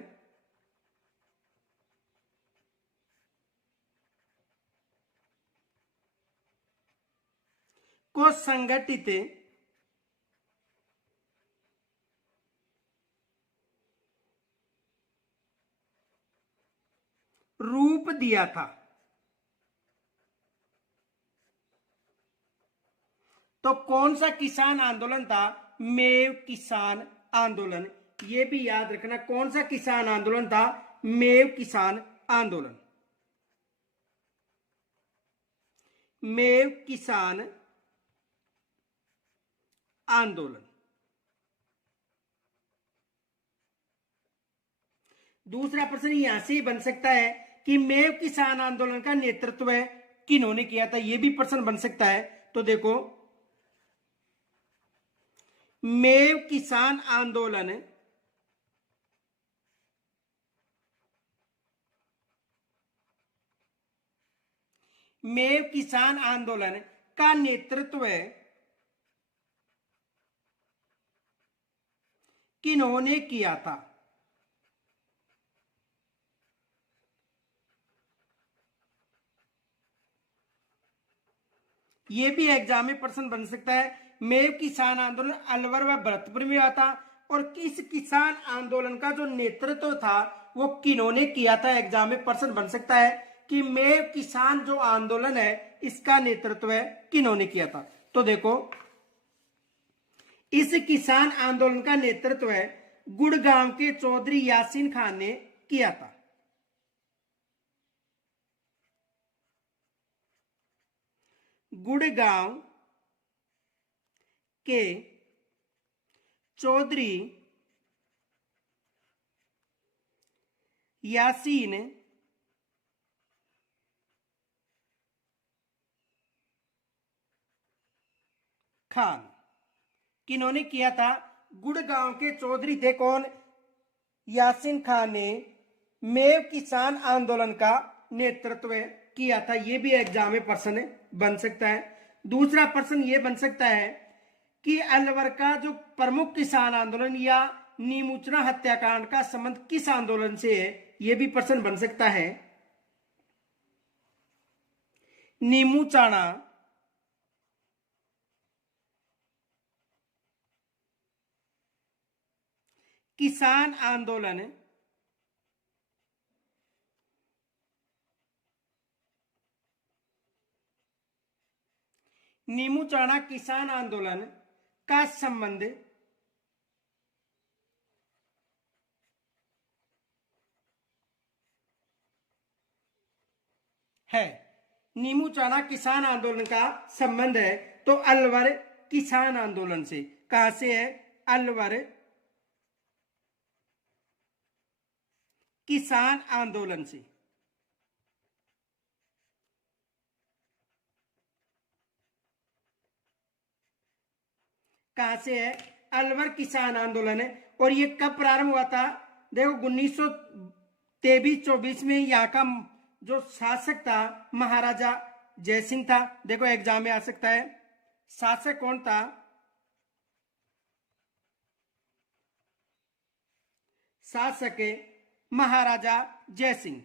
को संगठित रूप दिया था? तो कौन सा किसान आंदोलन था? मेव किसान आंदोलन। ये भी याद रखना, कौन सा किसान आंदोलन था? मेव किसान आंदोलन। मेव किसान आंदोलन। दूसरा प्रश्न यहां से बन सकता है कि मेव किसान आंदोलन का नेतृत्व किन्होंने किया था? यह भी प्रश्न बन सकता है। तो देखो, मेव किसान आंदोलन का नेतृत्व किन्होंने किया था? यह भी एग्जाम में प्रश्न बन सकता है। मेव किसान आंदोलन अलवर व भरतपुर में हुआ था और किस किसान आंदोलन का जो नेतृत्व था वो किन्होंने किया था? एग्जाम में प्रश्न बन सकता है कि मेव किसान जो आंदोलन है इसका नेतृत्व किन्होंने किया था। तो देखो, इस किसान आंदोलन का नेतृत्व गुड़गांव के चौधरी यासीन खान ने किया था। गुड़गांव के चौधरी यासीन खान किन्होंने किया था? गुड़गांव के चौधरी थे कौन? यासीन खान ने मेव किसान आंदोलन का नेतृत्व किया था। ये भी एग्जाम में प्रश्न बन सकता है। दूसरा प्रश्न ये बन सकता है कि अलवर का जो प्रमुख किसान आंदोलन या नीमूचना हत्याकांड का संबंध किस आंदोलन से है, यह भी प्रश्न बन सकता है। नीमूचाना किसान आंदोलन नीमूचाना किसान आंदोलन का संबंध है। नीमूचाना किसान आंदोलन का संबंध है तो अलवर किसान आंदोलन से। कहां से है? अलवर किसान आंदोलन से। कहां से है? अलवर किसान आंदोलन है। और ये कब प्रारंभ हुआ था? देखो 1923-24 में यहाँ का जो शासक था महाराजा जयसिंह था। देखो एग्जाम में आ सकता है। शासक कौन था? शासक महाराजा जयसिंह।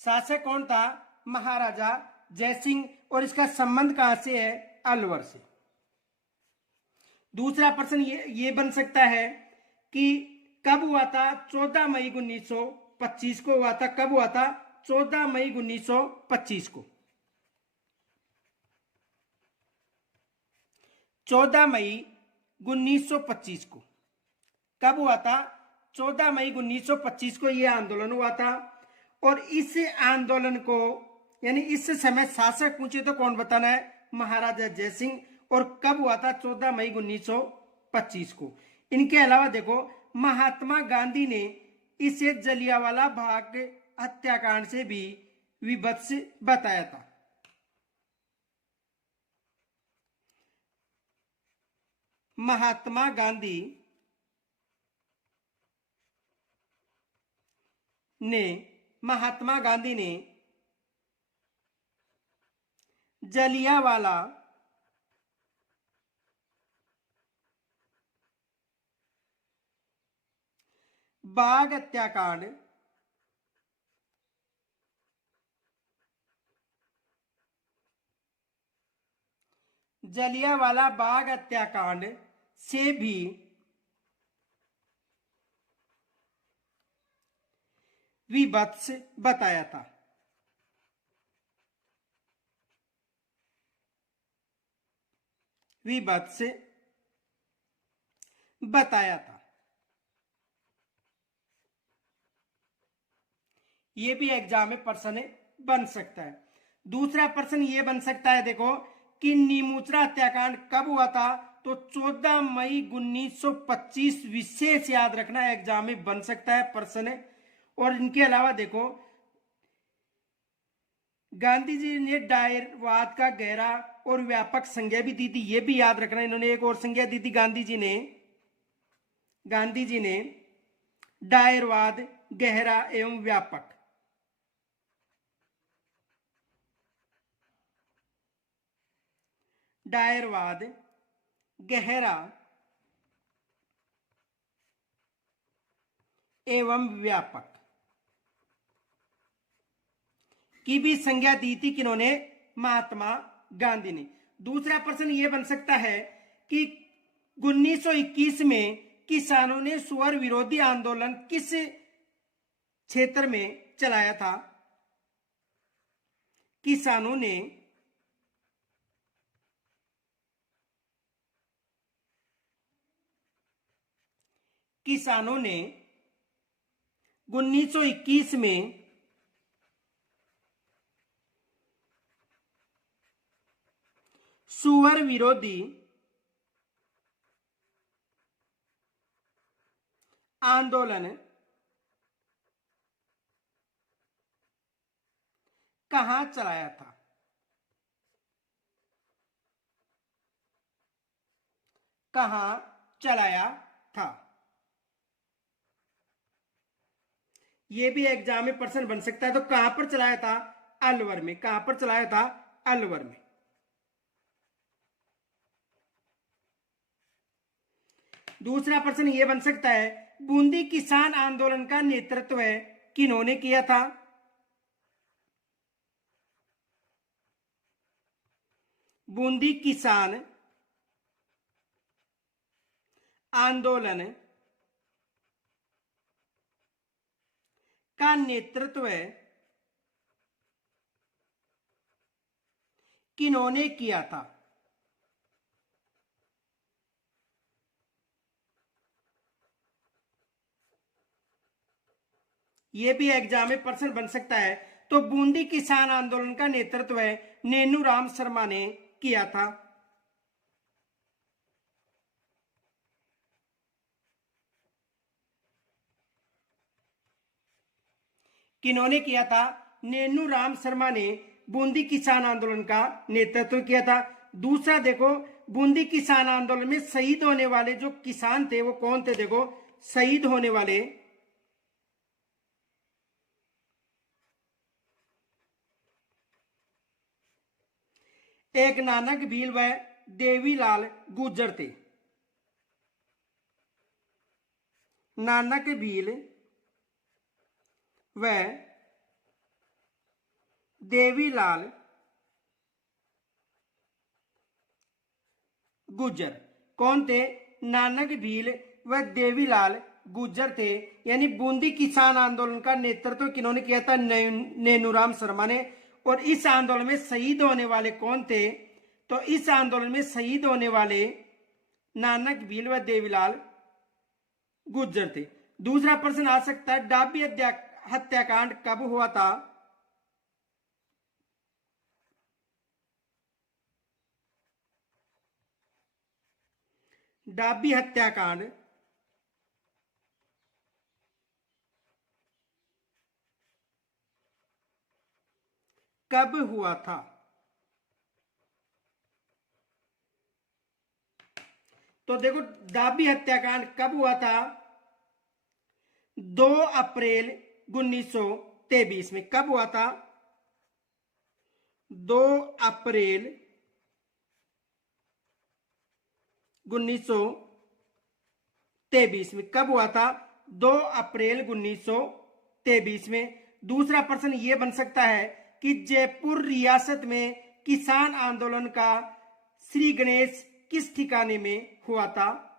शासक कौन था? महाराजा जयसिंह। और इसका संबंध कहां से है? अलवर से। दूसरा प्रश्न ये बन सकता है कि कब हुआ था? 14 मई 1925 को हुआ था। कब हुआ था? 14 मई 1925 को। 14 मई 1925 को कब हुआ था? 14 मई 1925 को यह आंदोलन हुआ था। और इस आंदोलन को यानी इस समय शासक पूछे तो कौन बताना है? महाराजा जयसिंह। और कब हुआ था? 14 मई 1925 को। इनके अलावा देखो महात्मा गांधी ने इसे जलियांवाला बाग हत्याकांड से भी विभत्स बताया था। महात्मा गांधी ने जलियांवाला बाग हत्याकांड जलियांवाला बाग हत्याकांड से भी विभत्स बताया था। विभत्स बताया था। ये भी एग्जाम में प्रश्न बन सकता है। दूसरा प्रश्न ये बन सकता है देखो कि नीमूचना हत्याकांड कब हुआ था? तो 14 मई 1925। विशेष याद रखना, एग्जाम में बन सकता है प्रश्न। और इनके अलावा देखो गांधी जी ने डायरवाद का गहरा और व्यापक संज्ञा भी दी थी। ये भी याद रखना। इन्होंने एक और संज्ञा दी थी गांधी जी ने डायरवाद गहरा एवं व्यापक। डायरवाद गहरा एवं व्यापक की भी संज्ञा दी थी किन्होंने? महात्मा गांधी ने। दूसरा प्रश्न यह बन सकता है कि 1921 में किसानों ने सुअर विरोधी आंदोलन किस क्षेत्र में चलाया था? किसानों ने किसानों ने 1921 में सुअर विरोधी आंदोलन कहां चलाया था? कहां चलाया था? ये भी एग्जाम में प्रश्न बन सकता है। तो कहां पर चलाया था? अलवर में। कहां पर चलाया था? अलवर में। दूसरा प्रश्न ये बन सकता है, बूंदी किसान आंदोलन का नेतृत्व किन्होंने किया था? बूंदी किसान आंदोलन का नेतृत्व किन्होंने किया था? यह भी एग्जाम में प्रश्न बन सकता है। तो बूंदी किसान आंदोलन का नेतृत्व नेनूराम शर्मा ने किया था। किन्होंने किया था? नेनूराम शर्मा ने बूंदी किसान आंदोलन का नेतृत्व किया था। दूसरा देखो, बूंदी किसान आंदोलन में शहीद होने वाले जो किसान थे वो कौन थे? देखो, शहीद होने वाले एक नानक भील व देवीलाल गुर्जर थे। नानक भील व देवीलाल गुर्जर कौन थे? नानक भील व देवीलाल गुर्जर थे। यानी बूंदी किसान आंदोलन का नेतृत्व किन्होंने किया था? नेनूराम शर्मा ने। और इस आंदोलन में शहीद होने वाले कौन थे? तो इस आंदोलन में शहीद होने वाले नानक भील व देवीलाल गुर्जर थे। दूसरा प्रश्न आ सकता है, डाबी हत्याकांड कब हुआ था? डाबी हत्याकांड कब हुआ था? तो देखो, डाबी हत्याकांड कब हुआ था? 2 अप्रैल 1923 में। कब हुआ था? 2 अप्रैल 1923 में। कब हुआ था? 2 अप्रैल 1923 में। दूसरा प्रश्न यह बन सकता है कि जयपुर रियासत में किसान आंदोलन का श्री गणेश किस ठिकाने में हुआ था?